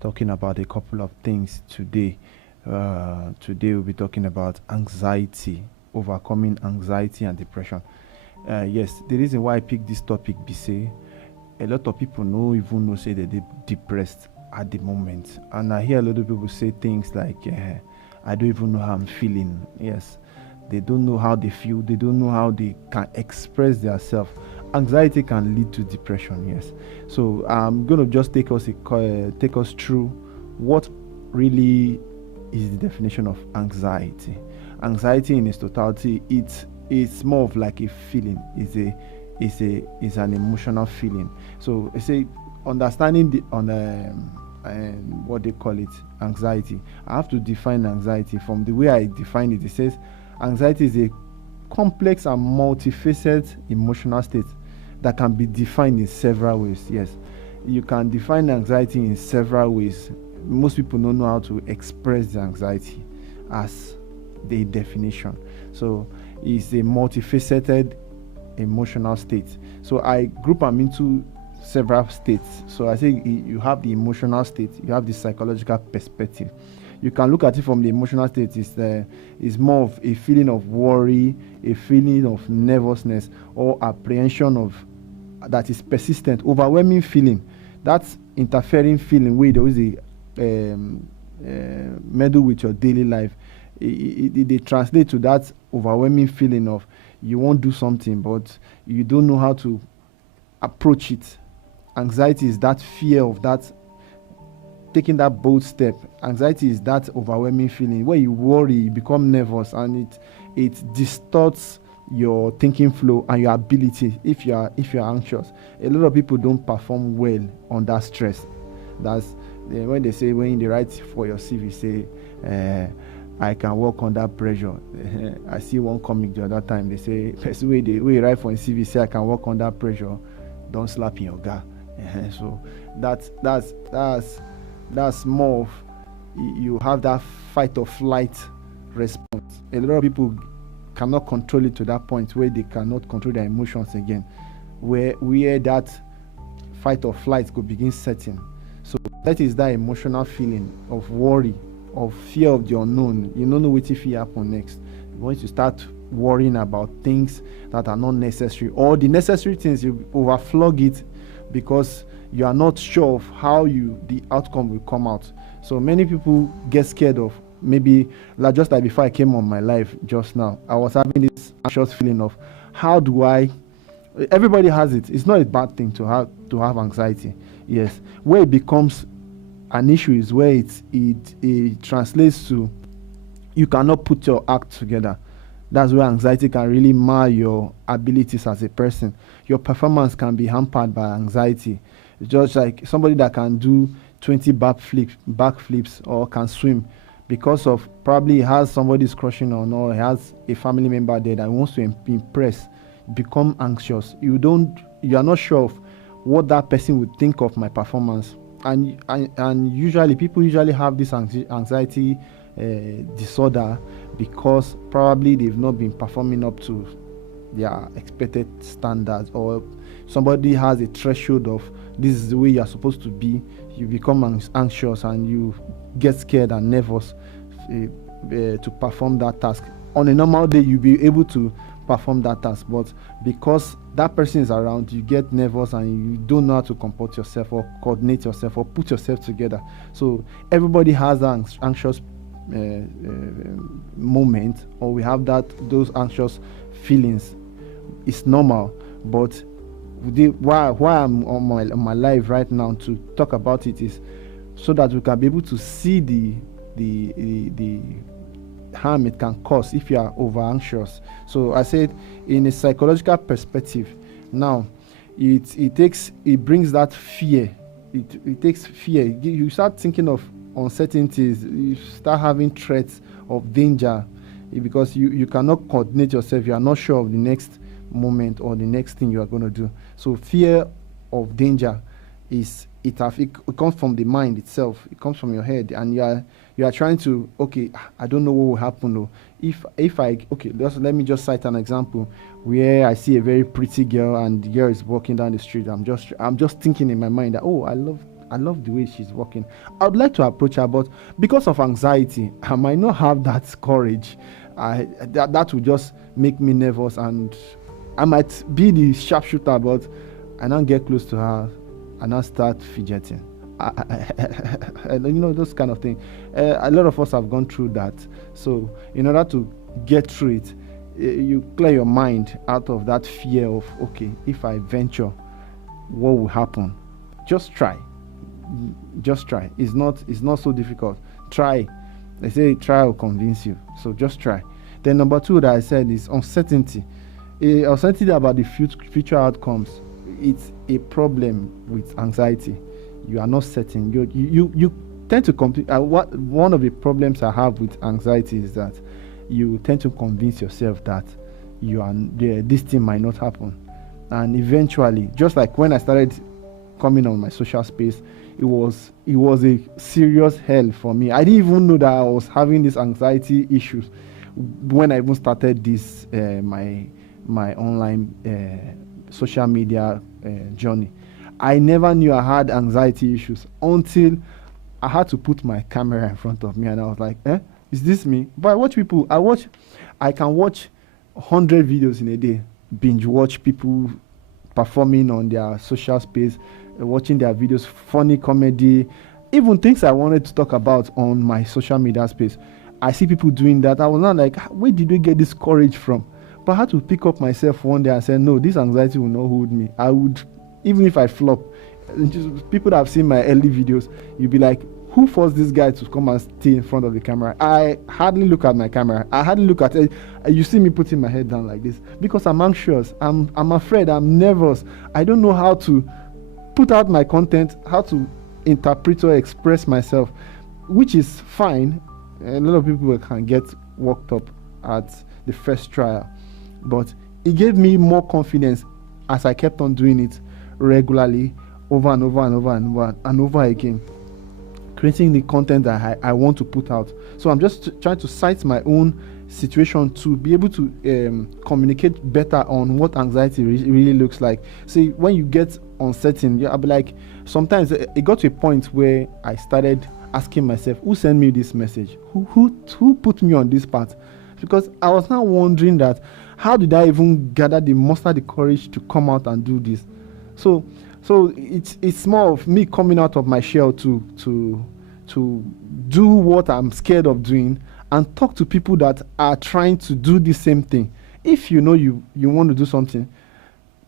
talking about a couple of things today. Today we'll be talking about anxiety, overcoming anxiety and depression. Yes, the reason why I picked this topic be say a lot of people know even know say that they depressed at the moment, and I hear a lot of people say things like, "I don't even know how I'm feeling." Yes, they don't know how they feel. They don't know how they can express themselves. Anxiety can lead to depression. Yes, so I'm gonna just take us through what really is the definition of anxiety. Anxiety in its totality, it's more of like a feeling. Is an emotional feeling. So I say understanding the on what they call it anxiety. I have to define anxiety from the way I define it. It says anxiety is a complex and multifaceted emotional state that can be defined in several ways. Yes, you can define anxiety in several ways. Most people don't know how to express the anxiety as the definition. So it's a multifaceted emotional state. So I group them into several states. So I say you have the emotional state, you have the psychological perspective. You can look at it from the emotional state. Is more of a feeling of worry, a feeling of nervousness, or apprehension of that is persistent, overwhelming feeling. That's interfering feeling where there is a meddle with your daily life. They translate to that overwhelming feeling of you won't do something, but you don't know how to approach it. Anxiety is that fear of that taking that bold step. Anxiety is that overwhelming feeling where you worry, you become nervous, and it distorts your thinking flow and your ability if you're anxious. A lot of people don't perform well under stress. That's when they say, when they write for your CV, say I can work under pressure. I see one comic the other time. They say, person way they write for a CV say I can work under pressure. Don't slap in your guy. So that's more of you have that fight or flight response. A lot of people cannot control it to that point where they cannot control their emotions again, where that fight or flight could begin setting. So that is that emotional feeling of worry, of fear of the unknown. You don't know what if it happen next. Once you start worrying about things that are not necessary, or the necessary things, you overflog it because you are not sure of how the outcome will come out. So many people get scared of, maybe like just like before I came on my live just now, I was having this anxious feeling of how do I. Everybody has it. It's not a bad thing to have anxiety. Yes, where it becomes an issue is where it translates to you cannot put your act together. That's where anxiety can really mar your abilities as a person. Your performance can be hampered by anxiety. It's just like somebody that can do 20 backflips or can swim because of probably he has somebody's crushing on, or he has a family member there that wants to impress. Become anxious. You are not sure of what that person would think of my performance, and usually people have this anxiety disorder because probably they've not been performing up to their expected standards, or somebody has a threshold of this is the way you are supposed to be. You become anxious and you get scared and nervous to perform that task. On a normal day you'll be able to perform that task, but because that person is around, you get nervous and you don't know how to comport yourself or coordinate yourself or put yourself together. So everybody has that anxious moment, or we have those anxious feelings. It's normal, but why I'm on my live right now to talk about it is so that we can be able to see the harm it can cause if you are over anxious. So I said in a psychological perspective, now it brings that fear. It takes fear. You start thinking of uncertainties. You start having threats of danger because you cannot coordinate yourself. You are not sure of the next moment or the next thing you are going to do. So fear of danger it comes from the mind itself. It comes from your head, and you are trying to, okay, I don't know what will happen though. Let me just cite an example where I see a very pretty girl and the girl is walking down the street. I'm just thinking in my mind that, oh, I love I love the way she's walking. I would like to approach her, but because of anxiety, I might not have that courage. That would just make me nervous, and I might be the sharpshooter, but I now get close to her and I start fidgeting. Those kind of things. A lot of us have gone through that. So in order to get through it, you clear your mind out of that fear of, okay, if I venture, what will happen? Just try. It's not so difficult. Try. They say try will convince you. So just try. Then number 2 that I said is uncertainty. Uncertainty about the future outcomes. It's a problem with anxiety. You are not certain. You tend to one of the problems I have with anxiety is that you tend to convince yourself that this thing might not happen, and eventually, just like when I started coming on my social space, it was a serious hell for me. I didn't even know that I was having these anxiety issues when I even started this my online social media journey. I never knew I had anxiety issues until I had to put my camera in front of me, and I was like, is this me? But I watch people. I can watch 100 videos in a day, binge watch people performing on their social space, watching their videos, funny comedy, even things I wanted to talk about on my social media space. I see people doing that. I was not like, where did we get this courage from? But I had to pick up myself one day and say, no, this anxiety will not hold me. I would, even if I flop, just people that have seen my early videos, you'll be like, who forced this guy to come and stay in front of the camera? I hardly look at my camera. I hardly look at it. You see me putting my head down like this because I'm anxious. I'm afraid. I'm nervous. I don't know how to put out my content, how to interpret or express myself, which is fine. A lot of people can get worked up at the first trial, but it gave me more confidence as I kept on doing it regularly, over and over and over and over and over again, creating the content that I want to put out. So I'm just trying to cite my own situation to be able to communicate better on what anxiety really looks like. See, when you get uncertain, I'll be like, sometimes it got to a point where I started asking myself, who sent me this message? Who put me on this path? Because I was now wondering that, how did I even muster the courage to come out and do this? So it's more of me coming out of my shell to do what I'm scared of doing and talk to people that are trying to do the same thing. If you know you want to do something,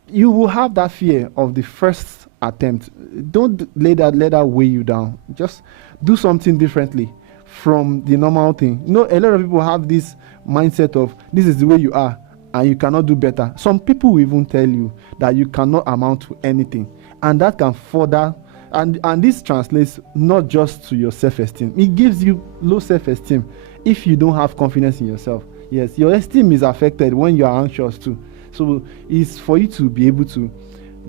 you will have that fear of the first attempt. Don't let that weigh you down. Just do something differently from the normal thing. A lot of people have this mindset of, this is the way you are and you cannot do better. Some people will even tell you that you cannot amount to anything, and that can further, and this translates not just to your self-esteem. It gives you low self-esteem if you don't have confidence in yourself. Yes, your esteem is affected when you are anxious too. So it's for you to be able to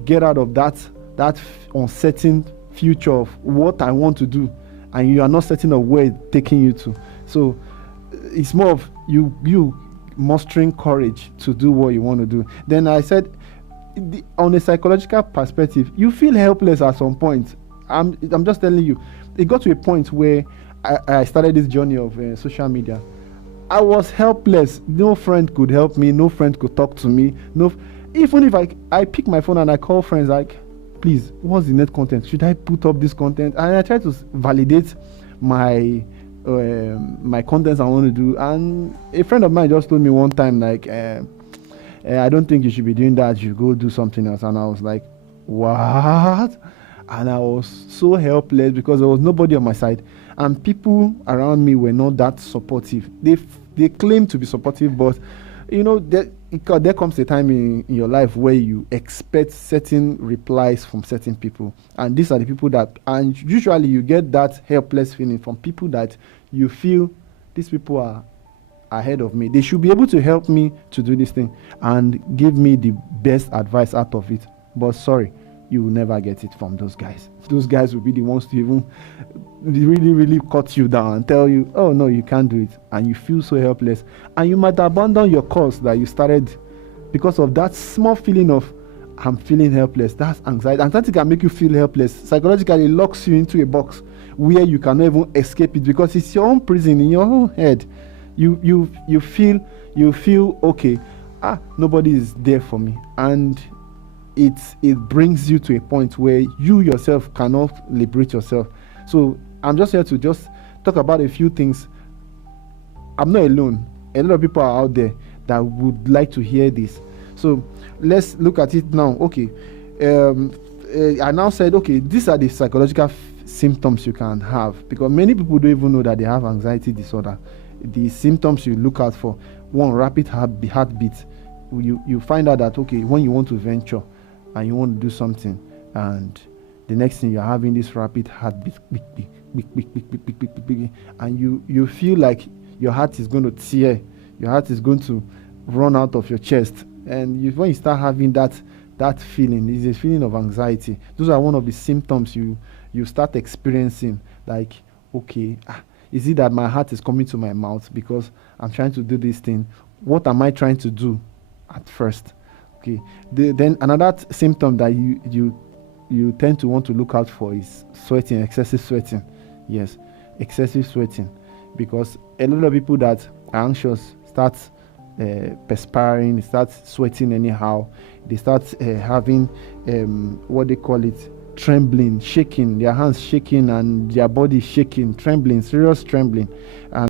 get out of that uncertain future of what I want to do, and you are not certain of where it's taking you to. So it's more of you mustering courage to do what you want to do. Then I said, on a psychological perspective, you feel helpless at some point. I'm just telling you, it got to a point where I started this journey of social media. I was helpless. No friend could help me. No friend could talk to me. Even if I pick my phone and I call friends like, please, what's the net content? Should I put up this content? And I try to validate my contents I want to do. And a friend of mine just told me one time, like, I don't think you should be doing that. You should go do something else. And I was like, what? And I was so helpless because there was nobody on my side, and people around me were not that supportive. They claim to be supportive, but there comes a time in your life where you expect certain replies from certain people, and these are the people and usually you get that helpless feeling from people that you feel, these people are ahead of me. They should be able to help me to do this thing and give me the best advice out of it. But sorry, you will never get it from those guys. Those guys will be the ones to even really, really cut you down and tell you, oh no, you can't do it. And you feel so helpless. And you might abandon your course that you started because of that small feeling of, I'm feeling helpless. That's anxiety. Anxiety can make you feel helpless. Psychologically, it locks you into a box where you cannot even escape it, because it's your own prison in your own head. You feel okay. Nobody is there for me, and it brings you to a point where you yourself cannot liberate yourself. So I'm just here to just talk about a few things. I'm not alone. A lot of people are out there that would like to hear this. So let's look at it now. Okay. I now said, okay, these are the psychological symptoms you can have, because many people don't even know that they have anxiety disorder. The symptoms you look out for: one, rapid heartbeat. You find out that, okay, when you want to venture and you want to do something, and the next thing you're having this rapid heartbeat, and you feel like your heart is going to tear, your heart is going to run out of your chest. And when you start having that feeling, is a feeling of anxiety. Those are one of the symptoms you start experiencing. Like, okay, is it that my heart is coming to my mouth because I'm trying to do this thing? What am I trying to do at first? Okay. Then another symptom that you tend to want to look out for is sweating, excessive sweating. Yes, excessive sweating, because a lot of people that are anxious start perspiring, start sweating anyhow. They start having what they call it, trembling, shaking, their hands shaking and their body shaking, trembling, serious trembling. And